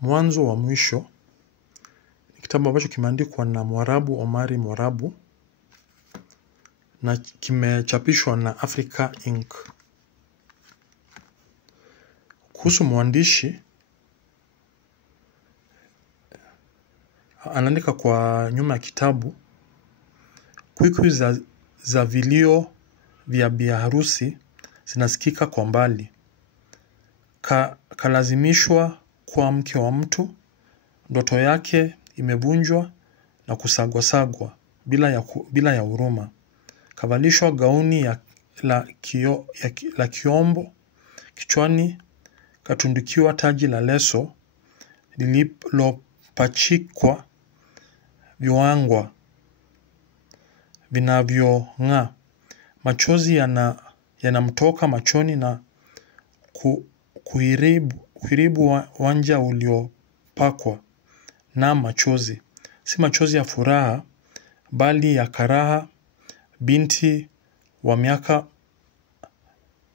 Mwanzo wa Mwisho ni kitabu ambacho kimeandikwa na Mwarabu Omari Mwarabu na kimechapishwa na Africa Inc. Kuhusu mwandishi, anaandika kwa nyuma ya kitabu: kwikwi za vilio vya biharusi zinasikika kwa mbali. Kalazimishwa kuwa mke wa mtu, ndoto yake imevunjwa na kusagwa-sagwa bila ya huruma. Kavalishwa gauni la kiombo, kichwani katundukiwa taji la leso lililopachikwa viwangwa vinavyong'aa. Machozi yanamtoka machoni na kuharibu wanja uliopakwa na machozi. Si machozi ya furaha, bali ya karaha. Binti wa miaka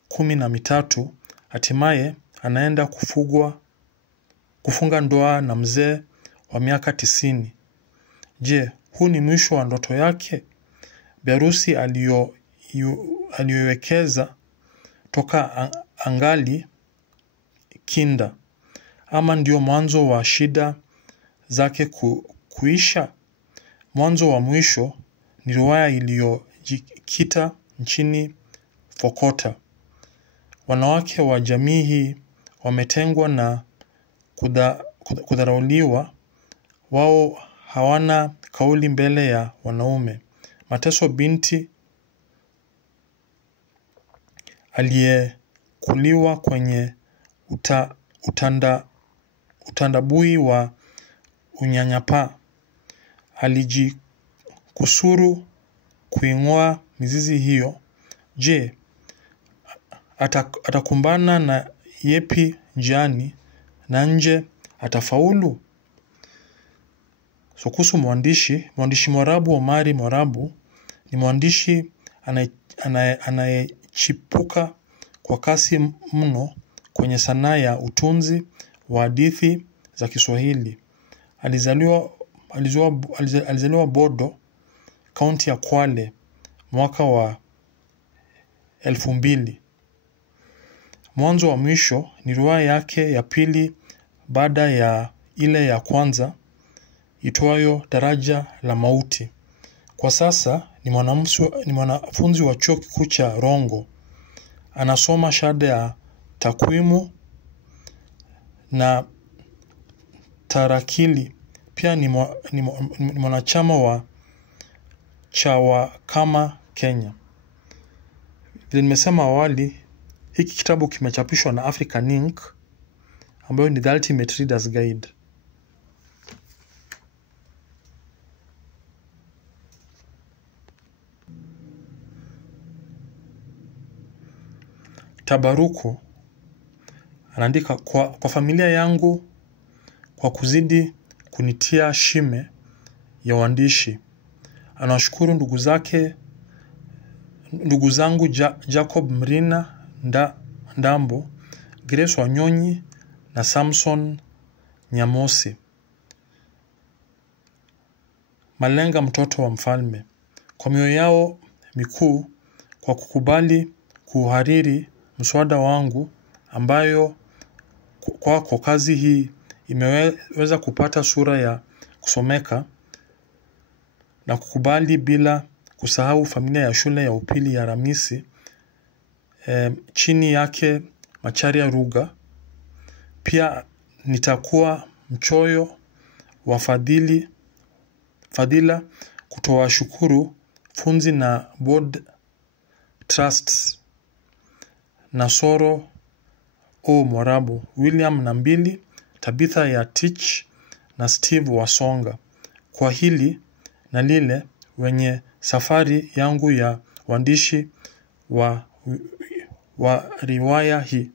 13 hatimaye anaenda kufunga ndoa na mzee wa miaka 90. Je, huu ni mwisho wa ndoto yake? Biharusi aliyoiwekeza toka angali kinda, ama ndio mwanzo wa shida zake kuisha? Mwanzo wa Mwisho ni riwaya iliyojikita nchini Fokota. Wanawake wa jamii hii wametengwa na kudharauliwa. Wao hawana kauli mbele ya wanaume. Mateso binti aliyekuliwa kwenye utandabui wa unyanyapaa alijikusuru kuing'oa mizizi hiyo. Je, atakumbana na yepi njiani, na nje atafaulu? So kuhusu mwandishi Mwarabu Omari Mwarabu ni mwandishi anayechipuka kwa kasi mno kwenye sanaa ya utunzi wa hadithi za Kiswahili. Alizaliwa Bodo, kaunti ya Kwale, mwaka wa 2000. Mwanzo wa Mwisho ni riwaya yake ya pili baada ya ile ya kwanza itwayo Daraja la Mauti. Kwa sasa ni mwanafunzi wa chuo kikuu cha Rongo. Anasoma shahada ya takwimu na tarakili. Pia ni mwanachama wa CHAWAKAMA Kenya. Vile nimesema awali, hiki kitabu kimechapishwa na Africa Inc. ambayo ni The Ultimate Reader's Guide. Tabaruku anaandika: kwa familia yangu, kwa kuzidi kunitia shime ya uandishi. Anawashukuru ndugu zangu Jacob Mrina Ndambo, Grace Wanyonyi na Samson Nyamosi. Malenga mtoto wa mfalme, kwa mioyo yao mikuu, kwa kukubali kuhariri mswada wangu, ambayo kwa kazi hii imeweza kupata sura ya kusomeka, na kukubali bila kusahau familia ya shule ya upili ya Ramisi, chini yake Macharia Ruga. Pia nitakuwa mchoyo wa fadhila kutoa shukuru funzi na board trusts: Nasoro Mwarabu, William Nambili, Tabitha ya Tich na Steve Wasonga, kwa hili na lile wenye safari yangu ya uandishi wa riwaya hii.